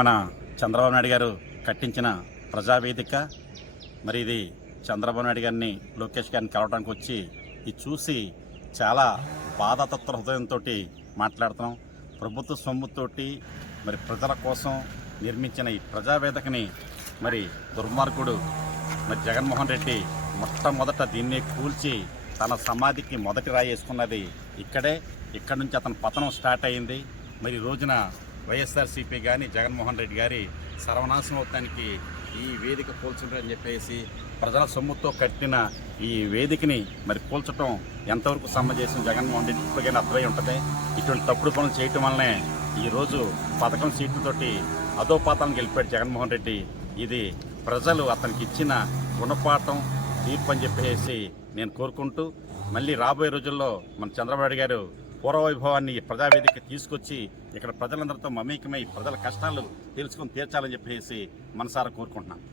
మన చంద్రబాబు నాయుడు గారు కట్టించిన ప్రజావేదిక. మరి ఇది చంద్రబాబు నాయుడు గారిని లోకేష్ గారిని కలవడానికి వచ్చి ఇది చూసి చాలా బాధాతత్వ హృదయంతో మాట్లాడుతున్నాం. ప్రభుత్వ సొమ్ముతోటి మరి ప్రజల కోసం నిర్మించిన ఈ ప్రజావేదికని మరి దుర్మార్గుడు మరి జగన్మోహన్ రెడ్డి మొట్టమొదట దీన్ని కూల్చి తన సమాధికి మొదటి రాయి వేసుకున్నది ఇక్కడే. ఇక్కడ నుంచి అతని పతనం స్టార్ట్ అయింది. మరి రోజున వైఎస్ఆర్సీపీ కానీ జగన్మోహన్ రెడ్డి గారి సర్వనాశనం అవుతానికి ఈ వేదిక కూల్చుంటారని చెప్పేసి ప్రజల సొమ్ముతో కట్టిన ఈ వేదికని మరి కూల్చడం ఎంతవరకు సమ్మజేసిన జగన్మోహన్ రెడ్డి ఇప్పటికైనా అర్థమై ఉంటుంది. ఇటువంటి తప్పుడు పనులు చేయటం వల్లనే ఈరోజు పథకం సీట్లతోటి అధోపాతాలను గెలిపాడు జగన్మోహన్ రెడ్డి. ఇది ప్రజలు అతనికి ఇచ్చిన గుణపాఠం తీర్పు అని చెప్పేసి నేను కోరుకుంటూ మళ్ళీ రాబోయే రోజుల్లో మన చంద్రబాబు గారు పూర్వవైభవాన్ని ప్రజావేదిక తీసుకొచ్చి ఇక్కడ ప్రజలందరితో మమేకమై ప్రజల కష్టాలు తెలుసుకొని తీర్చాలని చెప్పేసి మనసారా కోరుకుంటున్నాను